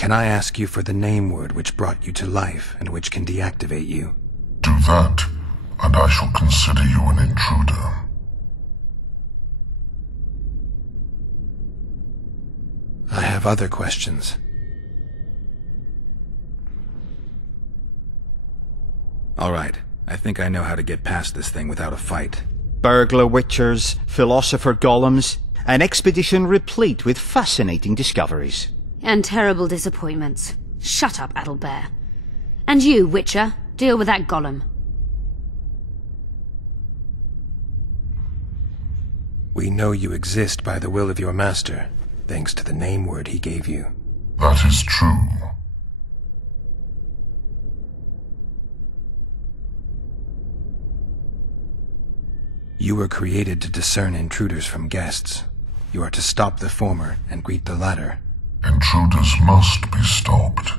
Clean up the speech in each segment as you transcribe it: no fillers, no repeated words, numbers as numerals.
Can I ask you for the name word which brought you to life and which can deactivate you? Do that, and I shall consider you an intruder. I have other questions. All right, I think I know how to get past this thing without a fight. Burglar witchers, philosopher golems, an expedition replete with fascinating discoveries. And terrible disappointments. Shut up, Adelbear. And you, Witcher, deal with that golem. We know you exist by the will of your master, thanks to the name word he gave you. That is true. You were created to discern intruders from guests. You are to stop the former and greet the latter. Intruders must be stopped.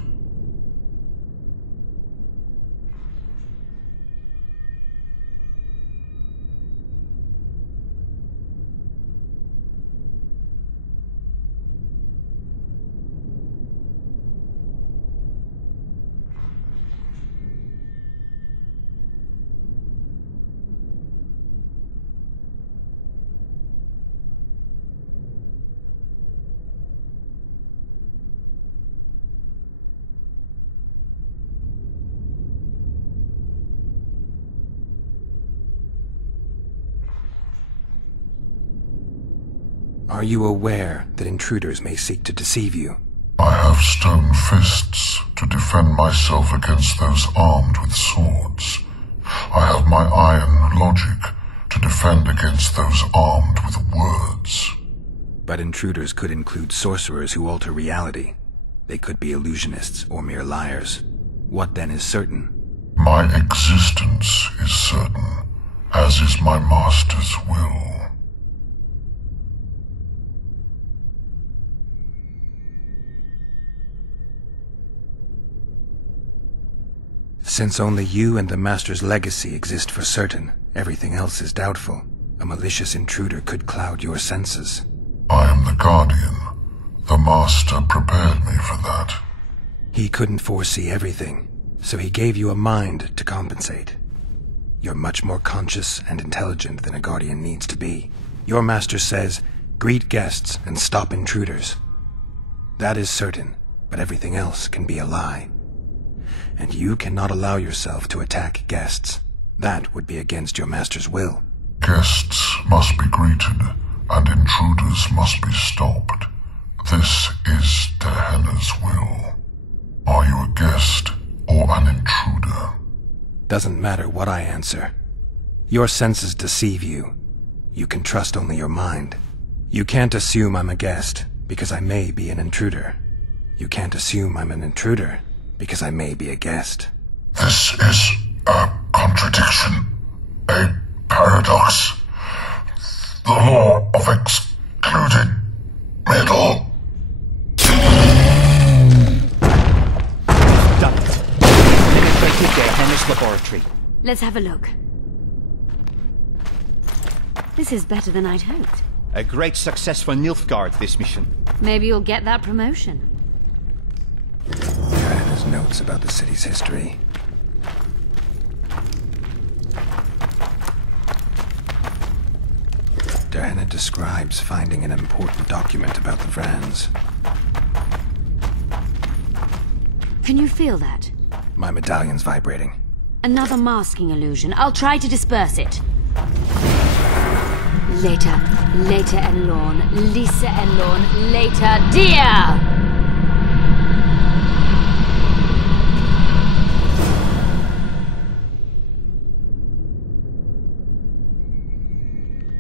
Are you aware that intruders may seek to deceive you? I have stone fists to defend myself against those armed with swords. I have my iron logic to defend against those armed with words. But intruders could include sorcerers who alter reality. They could be illusionists or mere liars. What then is certain? My existence is certain, as is my master's will. Since only you and the Master's legacy exist for certain, everything else is doubtful. A malicious intruder could cloud your senses. I am the Guardian. The Master prepared me for that. He couldn't foresee everything, so he gave you a mind to compensate. You're much more conscious and intelligent than a Guardian needs to be. Your Master says, greet guests and stop intruders. That is certain, but everything else can be a lie. And you cannot allow yourself to attack guests. That would be against your master's will. Guests must be greeted, and intruders must be stopped. This is Gehenna's will. Are you a guest or an intruder? Doesn't matter what I answer. Your senses deceive you. You can trust only your mind. You can't assume I'm a guest, because I may be an intruder. You can't assume I'm an intruder, because I may be a guest. This is a contradiction, a paradox. The law of excluded middle. Done it. Penetrated Gehenna's laboratory. Let's have a look. This is better than I'd hoped. A great success for Nilfgaard, this mission. Maybe you'll get that promotion. Gehenna's notes about the city's history. Gehenna describes finding an important document about the Vrans. Can you feel that? My medallion's vibrating. Another masking illusion. I'll try to disperse it. Later, later and Lorn, Lisa and Lorn, later, dear!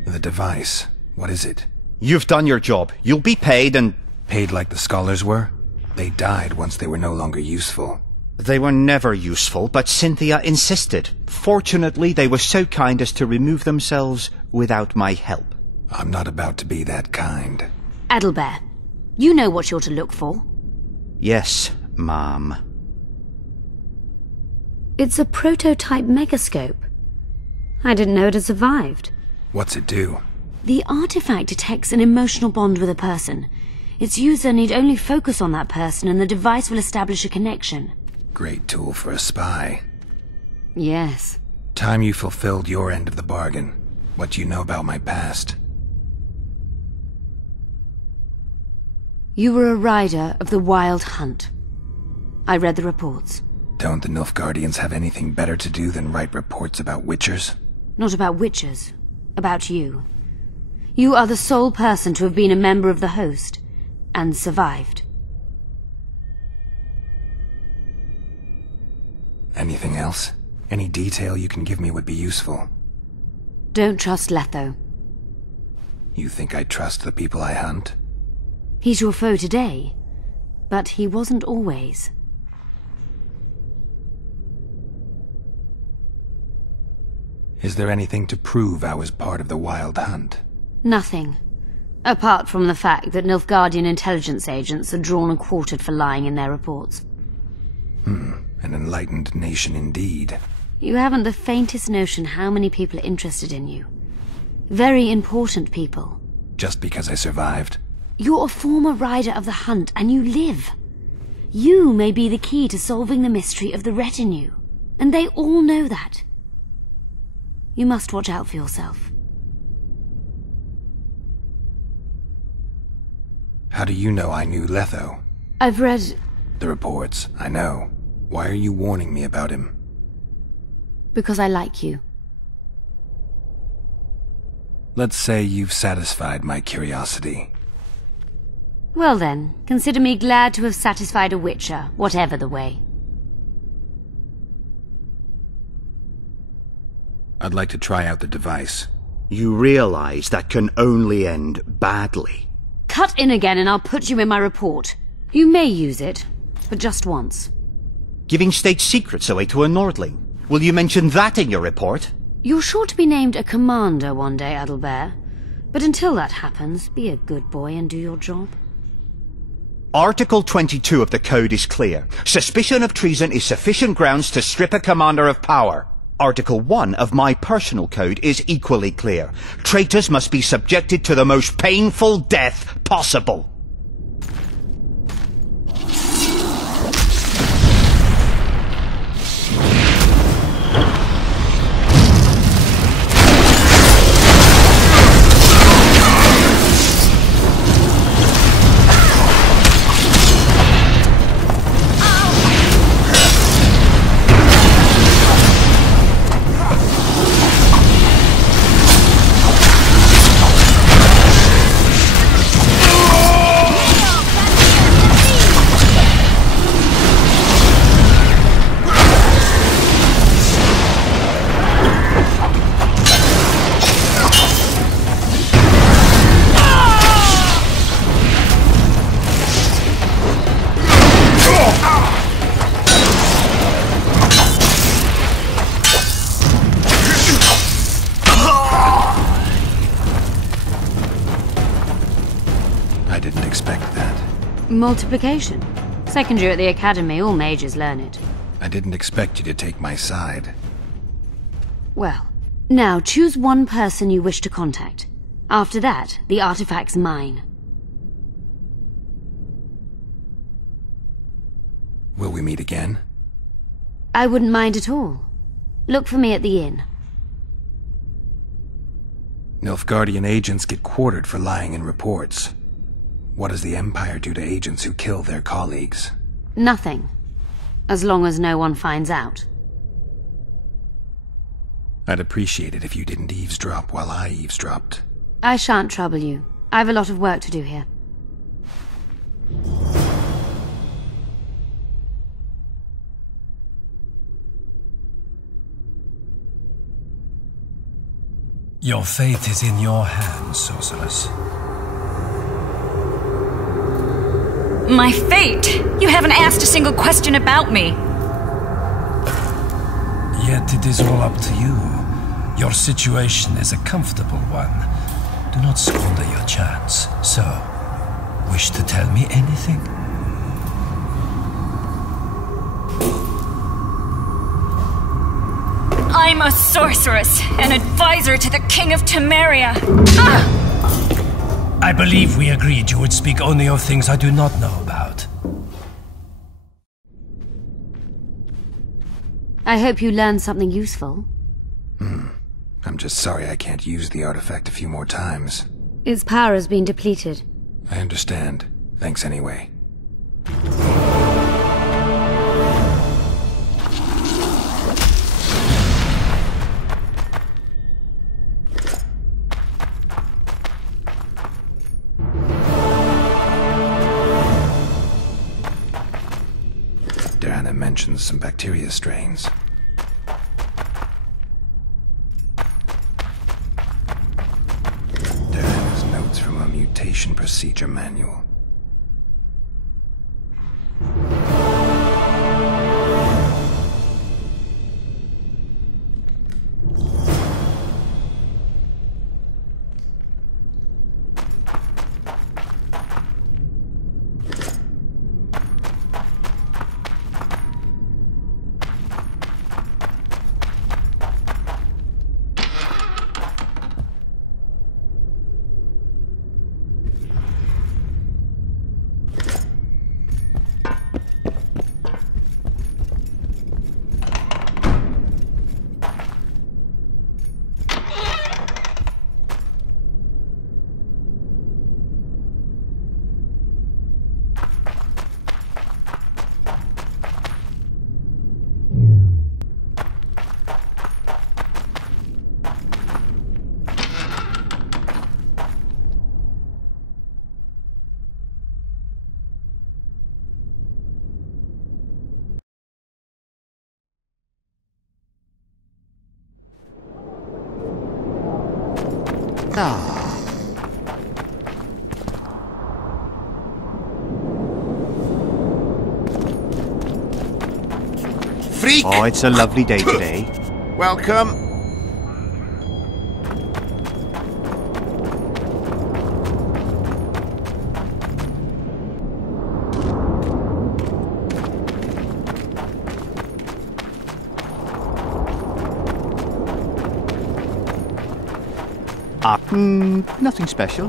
The device. What is it? You've done your job. You'll be paid and... Paid like the scholars were? They died once they were no longer useful. They were never useful, but Cynthia insisted. Fortunately, they were so kind as to remove themselves without my help. I'm not about to be that kind. Adelbear, you know what you're to look for. Yes, ma'am. It's a prototype megascope. I didn't know it had survived. What's it do? The artifact detects an emotional bond with a person. Its user need only focus on that person and the device will establish a connection. Great tool for a spy. Yes. Time you fulfilled your end of the bargain. What do you know about my past? You were a rider of the Wild Hunt. I read the reports. Don't the Nilfgaardians have anything better to do than write reports about witchers? Not about witchers. About you. You are the sole person to have been a member of the host, and survived. Anything else? Any detail you can give me would be useful. Don't trust Letho. You think I trust the people I hunt? He's your foe today, but he wasn't always. Is there anything to prove I was part of the Wild Hunt? Nothing. Apart from the fact that Nilfgaardian intelligence agents are drawn and quartered for lying in their reports. An enlightened nation indeed. You haven't the faintest notion how many people are interested in you. Very important people. Just because I survived? You're a former rider of the hunt, and you live. You may be the key to solving the mystery of the retinue, and they all know that. You must watch out for yourself. How do you know I knew Letho? I've read... The reports, I know. Why are you warning me about him? Because I like you. Let's say you've satisfied my curiosity. Well then, consider me glad to have satisfied a witcher, whatever the way. I'd like to try out the device. You realize that can only end badly. Cut in again and I'll put you in my report. You may use it, but just once. Giving state secrets away to a Nordling. Will you mention that in your report? You're sure to be named a commander one day, Adalbert. But until that happens, be a good boy and do your job. Article 22 of the Code is clear. Suspicion of treason is sufficient grounds to strip a commander of power. Article 1 of my personal code is equally clear. Traitors must be subjected to the most painful death possible. Multiplication. Second year at the academy, all mages learn it. I didn't expect you to take my side. Well, now choose one person you wish to contact. After that, the artifact's mine. Will we meet again? I wouldn't mind at all. Look for me at the inn. Nilfgaardian agents get quartered for lying in reports. What does the Empire do to agents who kill their colleagues? Nothing. As long as no one finds out. I'd appreciate it if you didn't eavesdrop while I eavesdropped. I shan't trouble you. I have a lot of work to do here. Your fate is in your hands, Sorceress. My fate? You haven't asked a single question about me. Yet it is all up to you. Your situation is a comfortable one. Do not squander your chance. So, wish to tell me anything? I'm a sorceress, an advisor to the King of Temeria. Ah! I believe we agreed you would speak only of things I do not know about. I hope you learned something useful. I'm just sorry I can't use the artifact a few more times. Its power has been depleted. I understand. Thanks anyway. Diana mentions some bacteria strains. Diana's notes from a mutation procedure manual. Freak! Oh, it's a lovely day today. Welcome. Nothing special.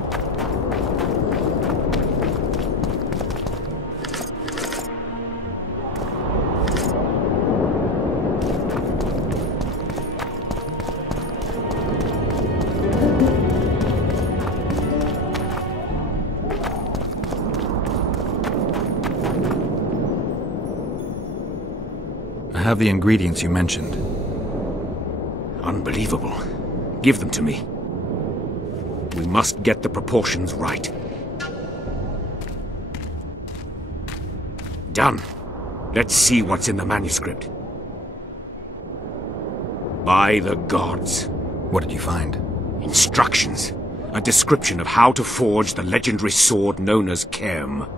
I have the ingredients you mentioned. Unbelievable. Give them to me. We must get the proportions right. Done. Let's see what's in the manuscript. By the gods. What did you find? Instructions. A description of how to forge the legendary sword known as Kerm.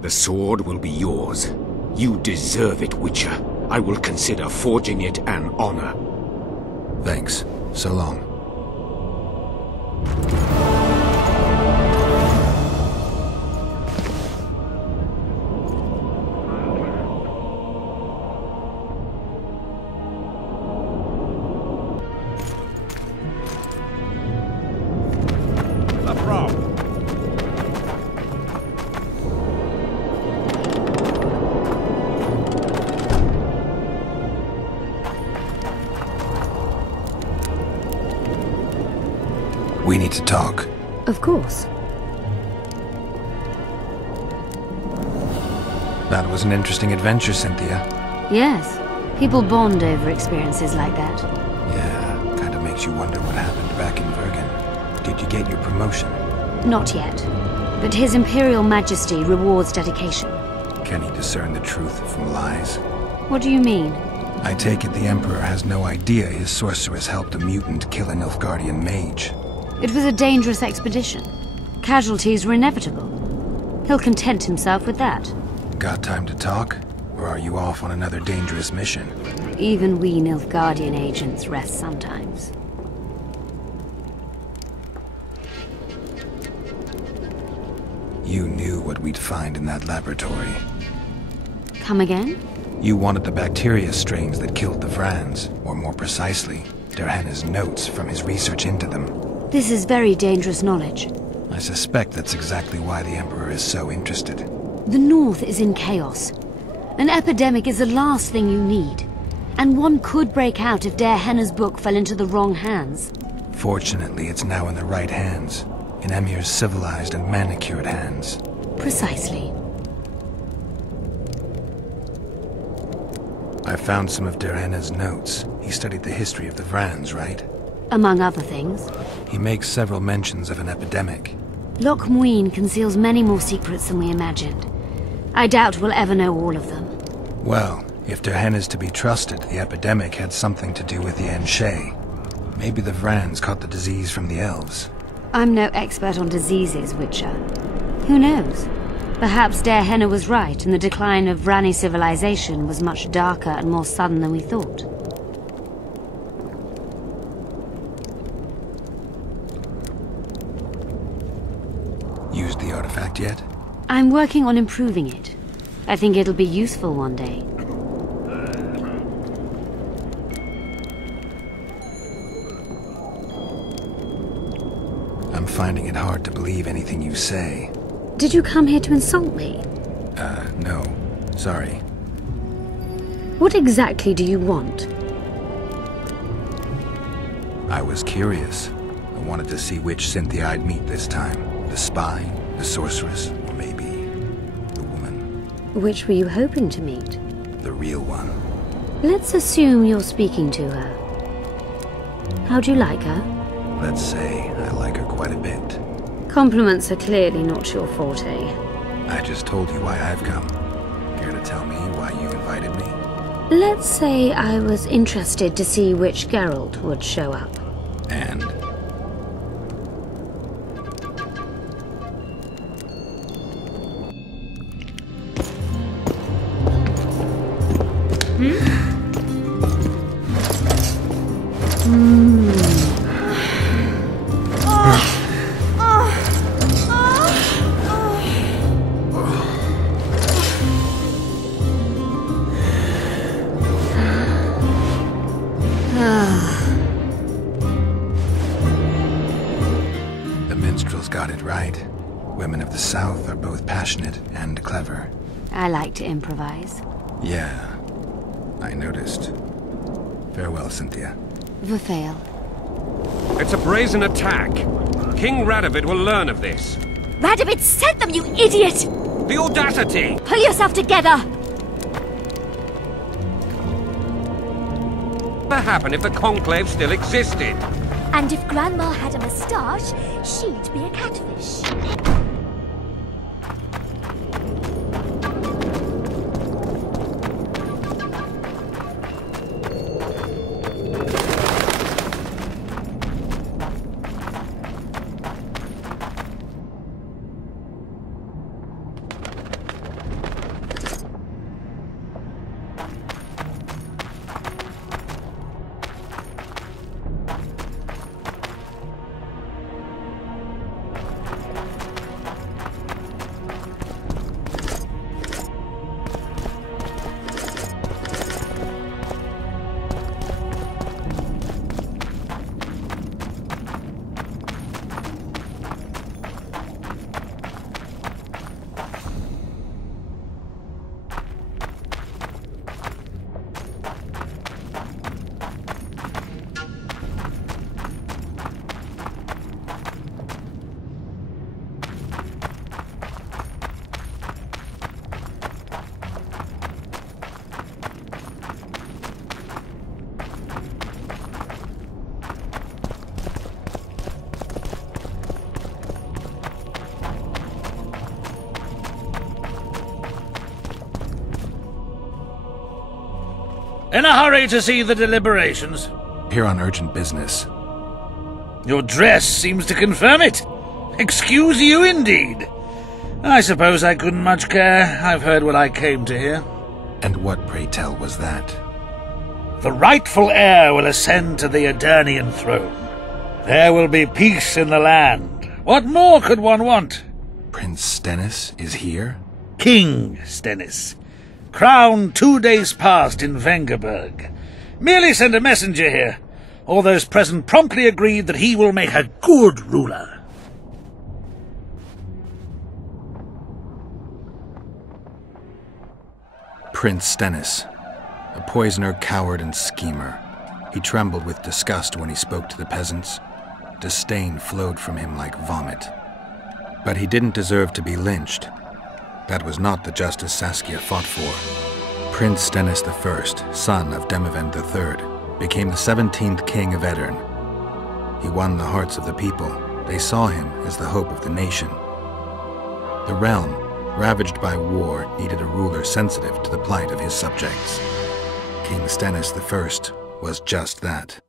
The sword will be yours. You deserve it, Witcher. I will consider forging it an honor. Thanks. So long. We need to talk. Of course. That was an interesting adventure, Cynthia. Yes. People bond over experiences like that. Yeah, kind of makes you wonder what happened back in Vergen. Did you get your promotion? Not yet. But His Imperial Majesty rewards dedication. Can he discern the truth from lies? What do you mean? I take it the Emperor has no idea his sorceress helped a mutant kill a Nilfgaardian mage. It was a dangerous expedition. Casualties were inevitable. He'll content himself with that. Got time to talk? Or are you off on another dangerous mission? Even we Nilfgaardian agents rest sometimes. You knew what we'd find in that laboratory. Come again? You wanted the bacteria strains that killed the Vrans, or more precisely, Derhenna's notes from his research into them. This is very dangerous knowledge. I suspect that's exactly why the Emperor is so interested. The North is in chaos. An epidemic is the last thing you need. And one could break out if Der Henne's book fell into the wrong hands. Fortunately, it's now in the right hands. In Emir's civilized and manicured hands. Precisely. I found some of Der Henne's notes. He studied the history of the Vrans, right? Among other things. He makes several mentions of an epidemic. Loch Muin conceals many more secrets than we imagined. I doubt we'll ever know all of them. Well, if Der Henne is to be trusted, the epidemic had something to do with the Enshe. Maybe the Vrans caught the disease from the elves. I'm no expert on diseases, Witcher. Who knows? Perhaps Der Henne was right, and the decline of Vrani civilization was much darker and more sudden than we thought. Used the artifact yet? I'm working on improving it. I think it'll be useful one day. I'm finding it hard to believe anything you say. Did you come here to insult me? No. Sorry. What exactly do you want? I was curious. I wanted to see which Cynthia I'd meet this time. The spy, the sorceress, or maybe the woman. Which were you hoping to meet? The real one. Let's assume you're speaking to her. How do you like her? Let's say I like her quite a bit. Compliments are clearly not your forte. I just told you why I've come. Care to tell me why you invited me? Let's say I was interested to see which Geralt would show up. And? The minstrel's got it right. Women of the South are both passionate and clever. I like to improvise. Yeah, I noticed. Farewell, Cynthia. Verfail. It's a brazen attack. King Radovid will learn of this. Radovid sent them, you idiot! The audacity! Pull yourself together! What would happen if the Conclave still existed? And if Grandma had a moustache, she'd be a catfish. In a hurry to see the deliberations? Here on urgent business. Your dress seems to confirm it. Excuse you indeed. I suppose I couldn't much care. I've heard what I came to hear. And what, pray tell, was that? The rightful heir will ascend to the Eternian throne. There will be peace in the land. What more could one want? Prince Stennis is here? King Stennis. Crowned 2 days past in Vengerberg. Merely send a messenger here. All those present promptly agreed that he will make a good ruler. Prince Stennis, a poisoner, coward, and schemer. He trembled with disgust when he spoke to the peasants. Disdain flowed from him like vomit. But he didn't deserve to be lynched. That was not the justice Saskia fought for. Prince Stennis I, son of Demavend III, became the 17th king of Aedirn. He won the hearts of the people. They saw him as the hope of the nation. The realm, ravaged by war, needed a ruler sensitive to the plight of his subjects. King Stennis I was just that.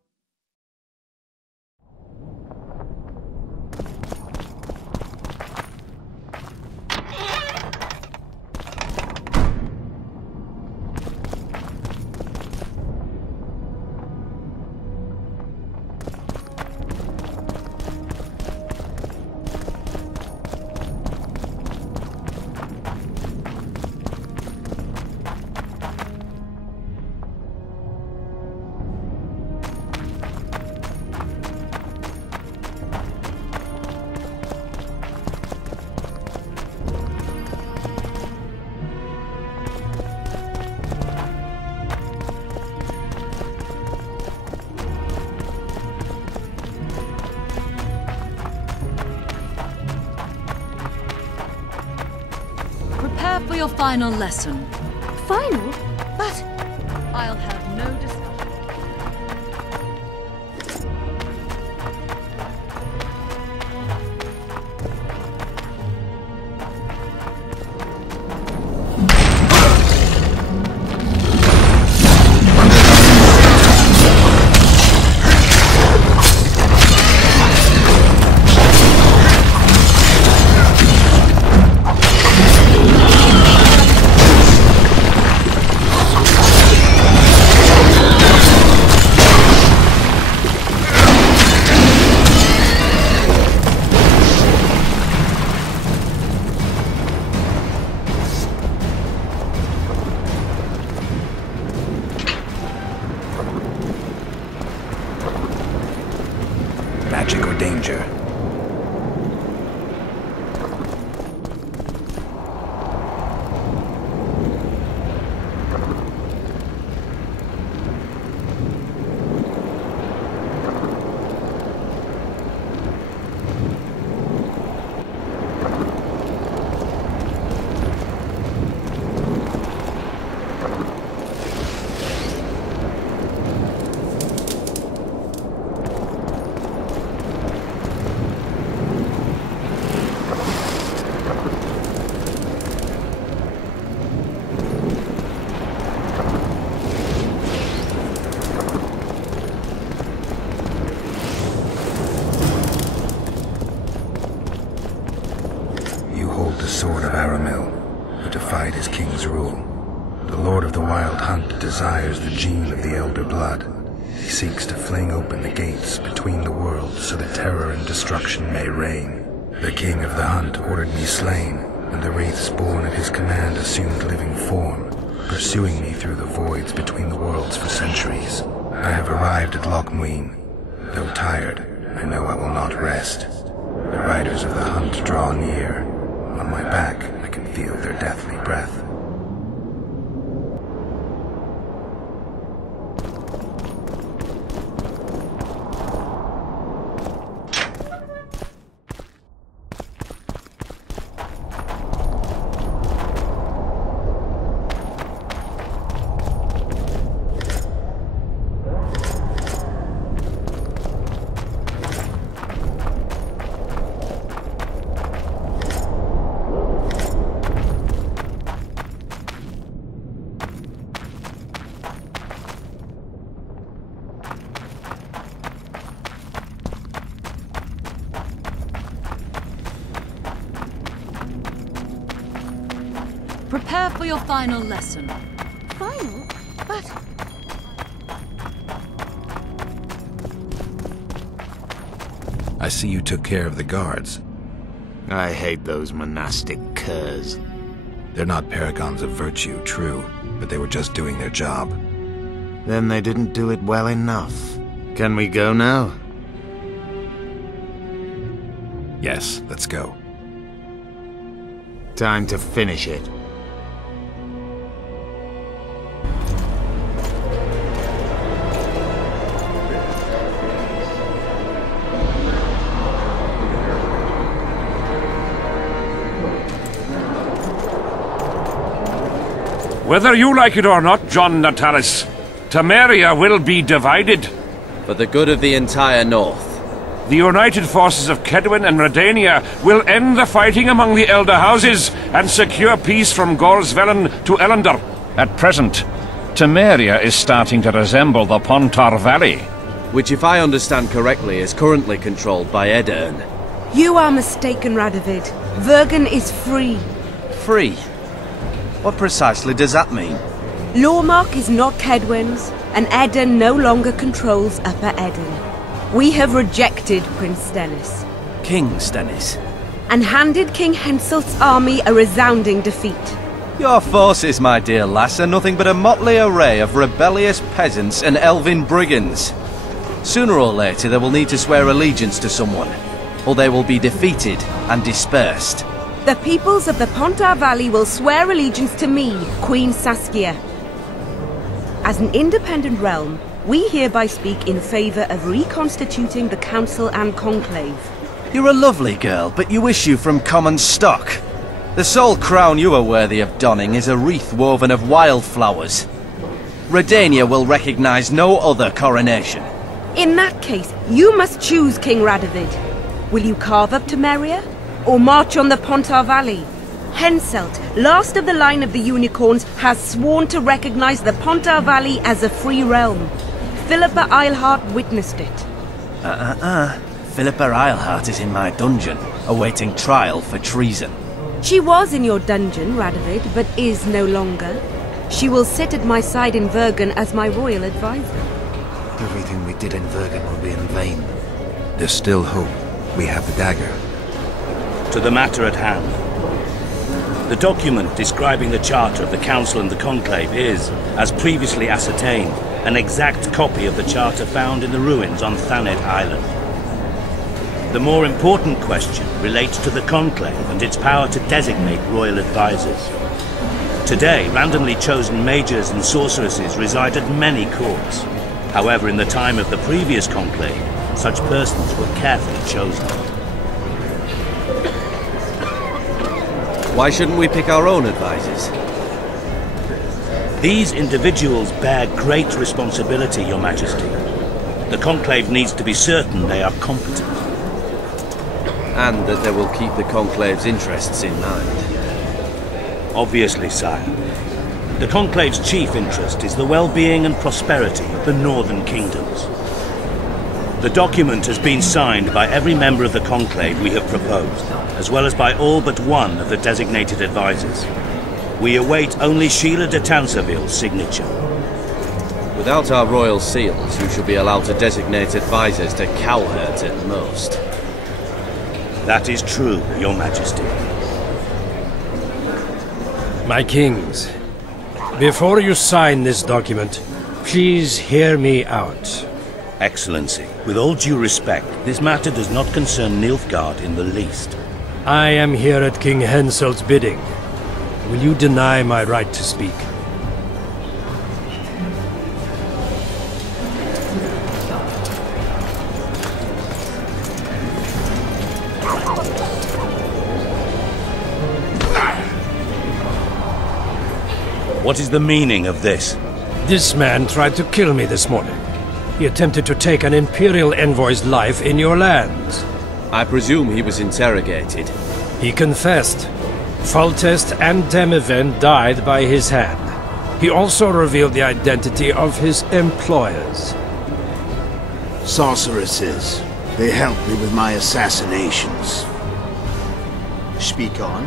Prepare for your final lesson. Final? But I'll have no discussion. Magic or danger? The sword of Aramil, who defied his king's rule. The Lord of the Wild Hunt desires the gene of the Elder Blood. He seeks to fling open the gates between the worlds so that terror and destruction may reign. The King of the Hunt ordered me slain, and the wraiths born at his command assumed living form, pursuing me through the voids between the worlds for centuries. I have arrived at Loch Muin. Though tired, I know I will not rest. The riders of the hunt draw near. On my back, I can feel their deathly breath. Prepare for your final lesson. Final? But... I see you took care of the guards. I hate those monastic curs. They're not paragons of virtue, true, but they were just doing their job. Then they didn't do it well enough. Can we go now? Yes, let's go. Time to finish it. Whether you like it or not, John Natalis, Temeria will be divided. For the good of the entire North. The united forces of Kedwin and Redania will end the fighting among the Elder Houses and secure peace from Gorsvelen to Ellendar. At present, Temeria is starting to resemble the Pontar Valley. Which, if I understand correctly, is currently controlled by Edirn. You are mistaken, Radovid. Vergen is free. Free? What precisely does that mean? Lormark is not Kedwin's, and Edirn no longer controls Upper Edirn. We have rejected Prince Stennis. King Stennis? And handed King Henselt's army a resounding defeat. Your forces, my dear lass, are nothing but a motley array of rebellious peasants and elven brigands. Sooner or later they will need to swear allegiance to someone, or they will be defeated and dispersed. The peoples of the Pontar Valley will swear allegiance to me, Queen Saskia. As an independent realm, we hereby speak in favor of reconstituting the Council and Conclave. You're a lovely girl, but you issue from common stock. The sole crown you are worthy of donning is a wreath woven of wildflowers. Redania will recognize no other coronation. In that case, you must choose, King Radovid. Will you carve up Temeria, or march on the Pontar Valley? Henselt, last of the line of the Unicorns, has sworn to recognize the Pontar Valley as a free realm. Philippa Eilhart witnessed it. Philippa Eilhart is in my dungeon, awaiting trial for treason. She was in your dungeon, Radovid, but is no longer. She will sit at my side in Vergen as my royal advisor. Everything we did in Vergen will be in vain. There's still hope. We have the dagger. To the matter at hand. The document describing the Charter of the Council and the Conclave is, as previously ascertained, an exact copy of the Charter found in the ruins on Thanet Island. The more important question relates to the Conclave and its power to designate royal advisors. Today, randomly chosen mages and sorceresses reside at many courts. However, in the time of the previous Conclave, such persons were carefully chosen. Why shouldn't we pick our own advisors? These individuals bear great responsibility, Your Majesty. The Conclave needs to be certain they are competent. And that they will keep the Conclave's interests in mind. Obviously, sire. The Conclave's chief interest is the well-being and prosperity of the Northern Kingdoms. The document has been signed by every member of the Conclave we have proposed, as well as by all but one of the designated advisors. We await only Sheila de Tanseville's signature. Without our royal seals, you should be allowed to designate advisors to cowherds at most. That is true, Your Majesty. My kings, before you sign this document, please hear me out. Excellency, with all due respect, this matter does not concern Nilfgaard in the least. I am here at King Henselt's bidding. Will you deny my right to speak? What is the meaning of this? This man tried to kill me this morning. He attempted to take an Imperial envoy's life in your lands. I presume he was interrogated. He confessed. Foltest and Demiven died by his hand. He also revealed the identity of his employers. Sorceresses. They helped me with my assassinations. Speak on.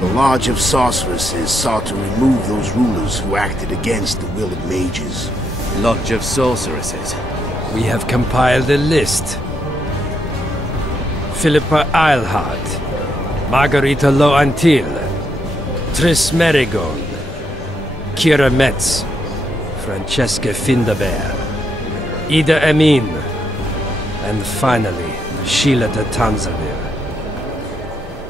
The Lodge of Sorceresses sought to remove those rulers who acted against the will of mages. Lodge of Sorceresses? We have compiled a list. Philippa Eilhart, Margarita Loantil, Triss Merigold, Kira Metz, Francesca Findaber, Ida Emin, and finally, Sheila de Tanseville.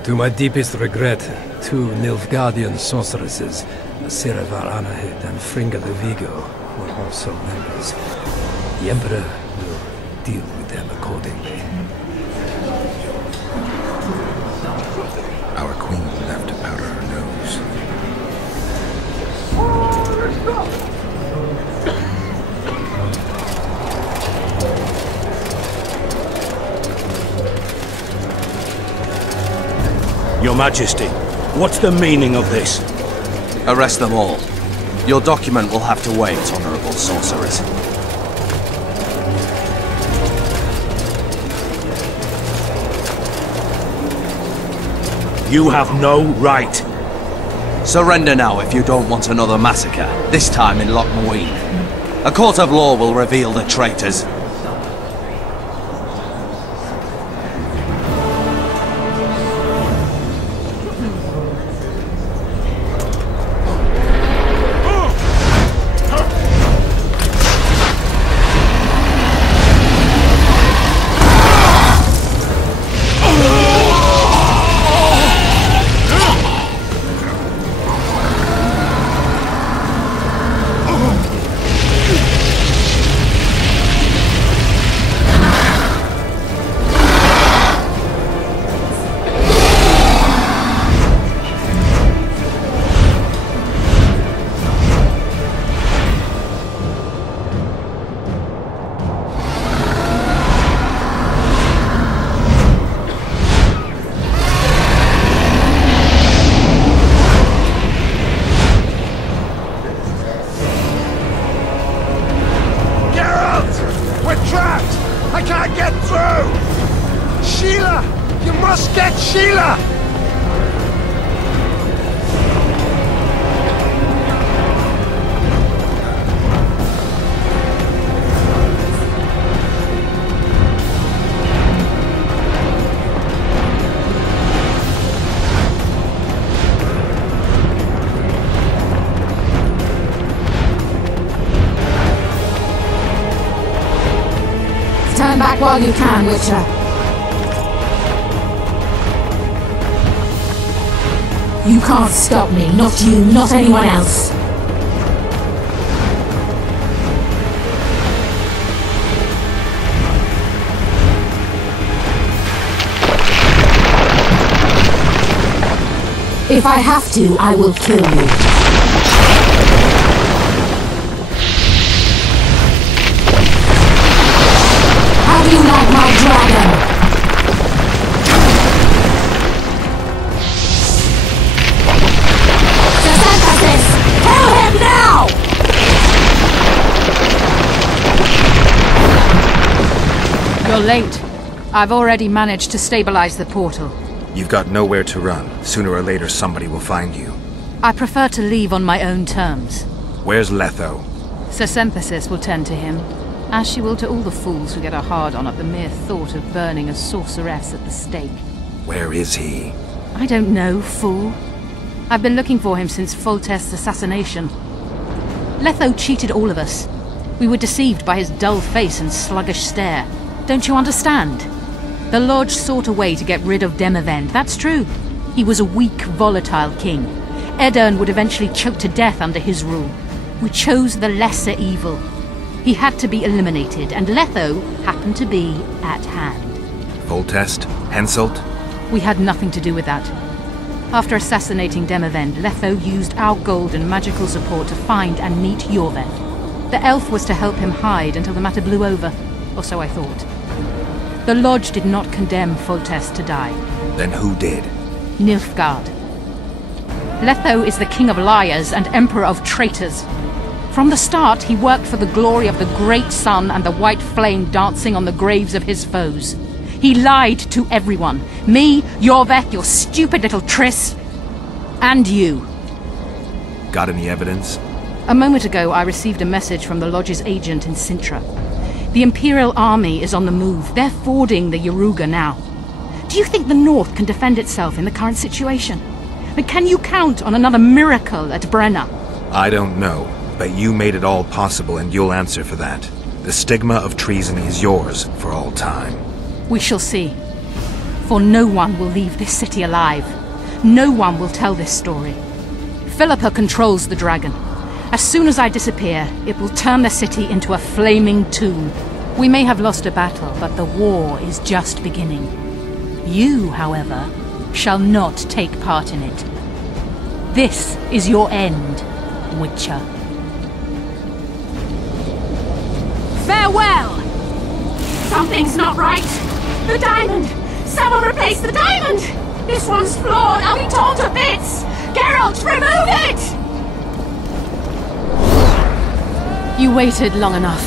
To my deepest regret, 2 Nilfgaardian sorceresses, Siravar Anahid and Fringa de Vigo, were also members. The Emperor will deal with them accordingly. Our queen left to powder her nose. Your Majesty, what's the meaning of this? Arrest them all. Your document will have to wait, Honorable Sorceress. You have no right. Surrender now if you don't want another massacre, this time in Lochmarine. A court of law will reveal the traitors. Turn back while you can, Witcher. You can't stop me, not you, not anyone else. If I have to, I will kill you. How do you like my dragon? Kill him now! You're late. I've already managed to stabilize the portal. You've got nowhere to run. Sooner or later somebody will find you. I prefer to leave on my own terms. Where's Letho? Sir Synthesis will tend to him, as she will to all the fools who get a hard-on at the mere thought of burning a sorceress at the stake. Where is he? I don't know, fool. I've been looking for him since Foltest's assassination. Letho cheated all of us. We were deceived by his dull face and sluggish stare. Don't you understand? The Lodge sought a way to get rid of Demavend, that's true. He was a weak, volatile king. Edirn would eventually choke to death under his rule. We chose the lesser evil. He had to be eliminated, and Letho happened to be at hand. Foltest? Henselt? We had nothing to do with that. After assassinating Demavend, Letho used our gold and magical support to find and meet Yorveth. The elf was to help him hide until the matter blew over, or so I thought. The Lodge did not condemn Foltest to die. Then who did? Nilfgaard. Letho is the king of liars and emperor of traitors. From the start, he worked for the glory of the great sun and the white flame dancing on the graves of his foes. He lied to everyone. Me, Yorveth, your stupid little Triss, and you. Got any evidence? A moment ago, I received a message from the Lodge's agent in Sintra. The Imperial Army is on the move. They're fording the Yaruga now. Do you think the North can defend itself in the current situation? But can you count on another miracle at Brenna? I don't know, but you made it all possible and you'll answer for that. The stigma of treason is yours for all time. We shall see. For no one will leave this city alive. No one will tell this story. Philippa controls the dragon. As soon as I disappear, it will turn the city into a flaming tomb. We may have lost a battle, but the war is just beginning. You, however, shall not take part in it. This is your end, Witcher. Farewell! Something's not right! The diamond! Someone replace the diamond! This one's flawed! I'll be torn to bits! Geralt, remove it! You waited long enough.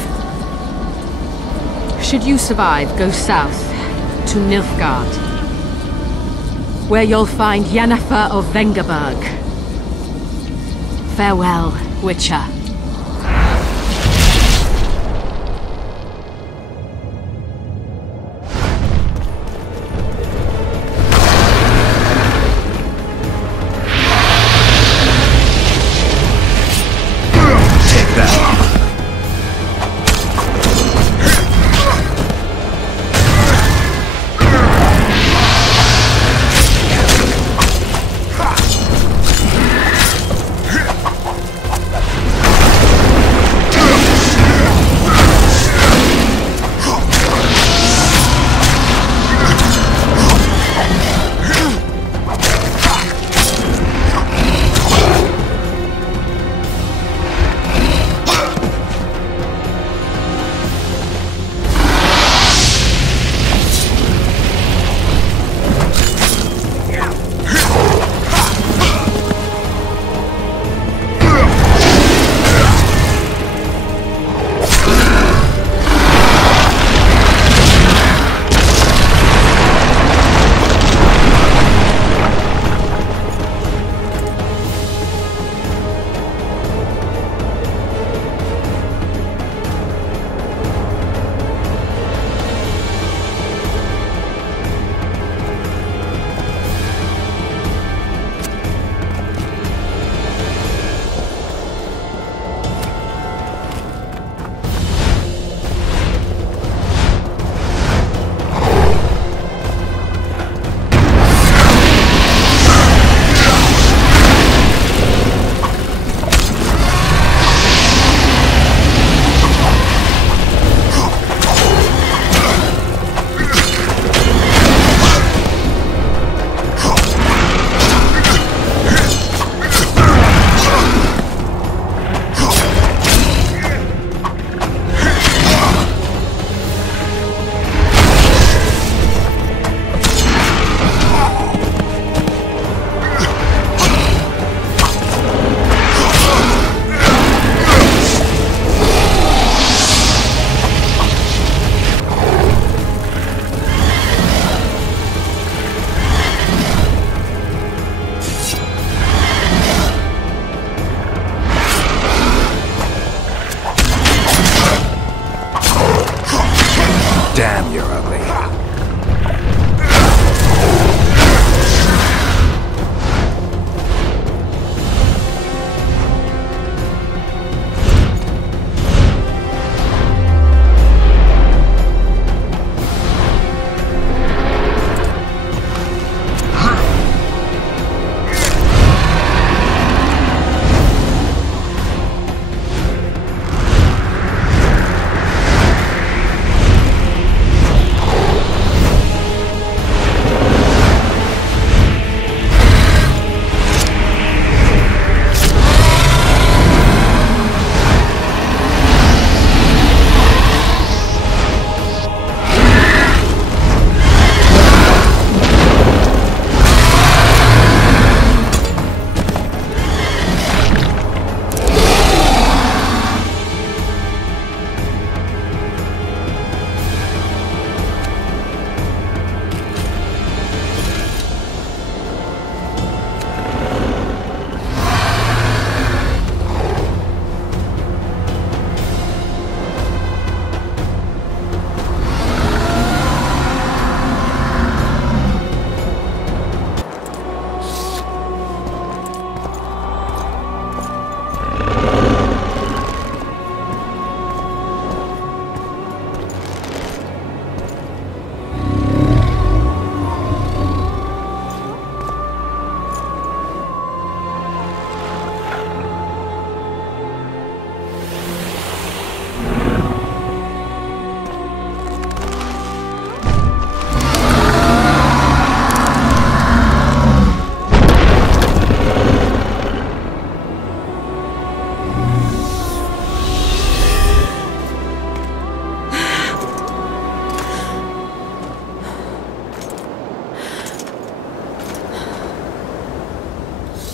Should you survive, go south to Nilfgaard, where you'll find Yennefer of Vengerberg. Farewell, Witcher.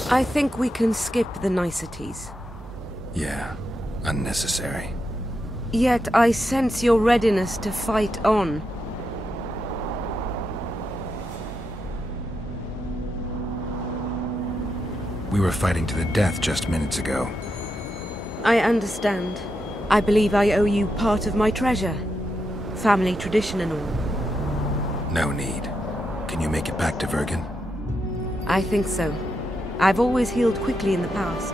I think we can skip the niceties. Yeah, unnecessary. Yet I sense your readiness to fight on. We were fighting to the death just minutes ago. I understand. I believe I owe you part of my treasure. Family tradition and all. No need. Can you make it back to Vergen? I think so. I've always healed quickly in the past.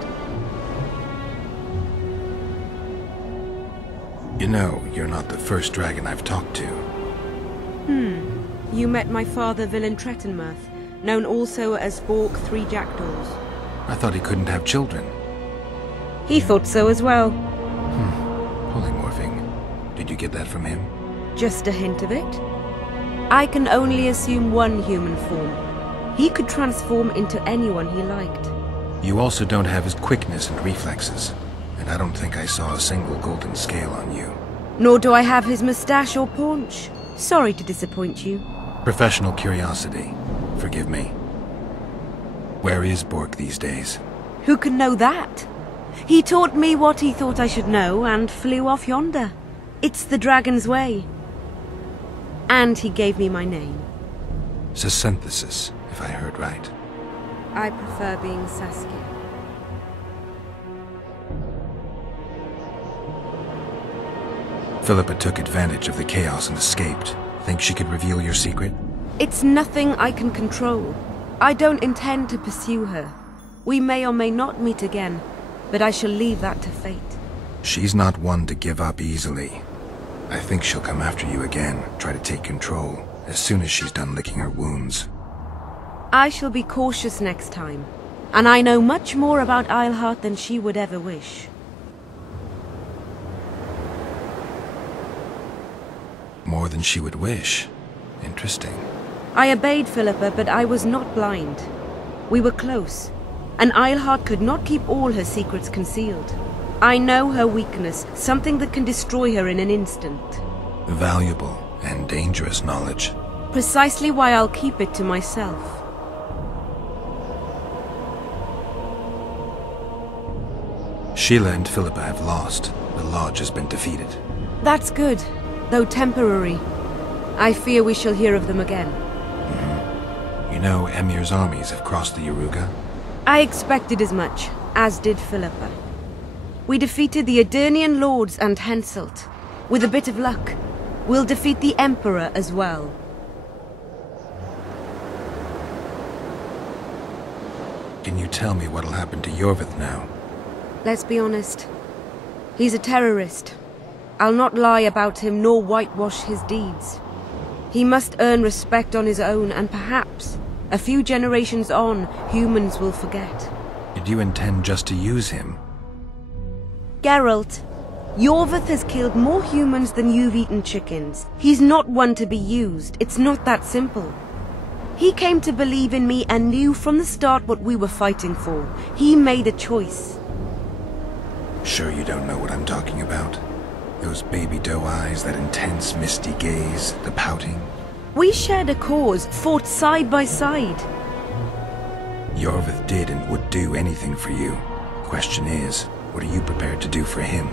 You know, you're not the first dragon I've talked to. You met my father, Villain Trettenmirth, known also as Bork 3 Jackdaws. I thought he couldn't have children. He thought so as well. Polymorphing. Did you get that from him? Just a hint of it. I can only assume one human form. He could transform into anyone he liked. You also don't have his quickness and reflexes. And I don't think I saw a single golden scale on you. Nor do I have his mustache or paunch. Sorry to disappoint you. Professional curiosity. Forgive me. Where is Bork these days? Who can know that? He taught me what he thought I should know and flew off yonder. It's the dragon's way. And he gave me my name. Synthesis, if I heard right. I prefer being Saskia. Philippa took advantage of the chaos and escaped. Think she could reveal your secret? It's nothing I can control. I don't intend to pursue her. We may or may not meet again, but I shall leave that to fate. She's not one to give up easily. I think she'll come after you again, try to take control, as soon as she's done licking her wounds. I shall be cautious next time, and I know much more about Eilhart than she would ever wish. More than she would wish. Interesting. I obeyed Philippa, but I was not blind. We were close, and Eilhart could not keep all her secrets concealed. I know her weakness, something that can destroy her in an instant. Valuable and dangerous knowledge. Precisely why I'll keep it to myself. Sheila and Philippa have lost. The Lodge has been defeated. That's good, though temporary. I fear we shall hear of them again. You know, Emir's armies have crossed the Yaruga? I expected as much, as did Philippa. We defeated the Edirnian lords and Henselt. With a bit of luck, we'll defeat the Emperor as well. Can you tell me what'll happen to Yorvith now? Let's be honest. He's a terrorist. I'll not lie about him nor whitewash his deeds. He must earn respect on his own, and perhaps, a few generations on, humans will forget. Did you intend just to use him? Geralt, Yorvith has killed more humans than you've eaten chickens. He's not one to be used. It's not that simple. He came to believe in me and knew from the start what we were fighting for. He made a choice. Sure you don't know what I'm talking about? Those baby doe eyes, that intense misty gaze, the pouting. We shared a cause, fought side by side. Yorvith did and would do anything for you. Question is, what are you prepared to do for him?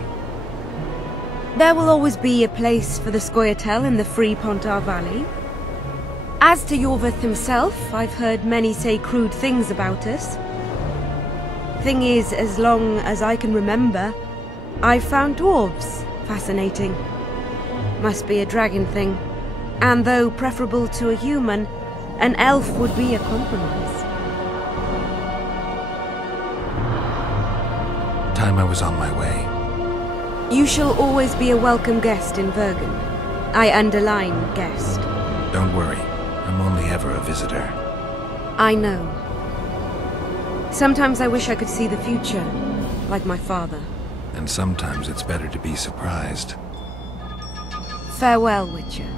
There will always be a place for the Scoia'tael in the free Pontar Valley. As to Yorvith himself, I've heard many say crude things about us. Thing is, as long as I can remember, I've found dwarves fascinating. Must be a dragon thing. And though preferable to a human, an elf would be a compromise. Time I was on my way. You shall always be a welcome guest in Vergen. I underline guest. Don't worry, I'm only ever a visitor. I know. Sometimes I wish I could see the future, like my father. And sometimes it's better to be surprised. Farewell, Witcher.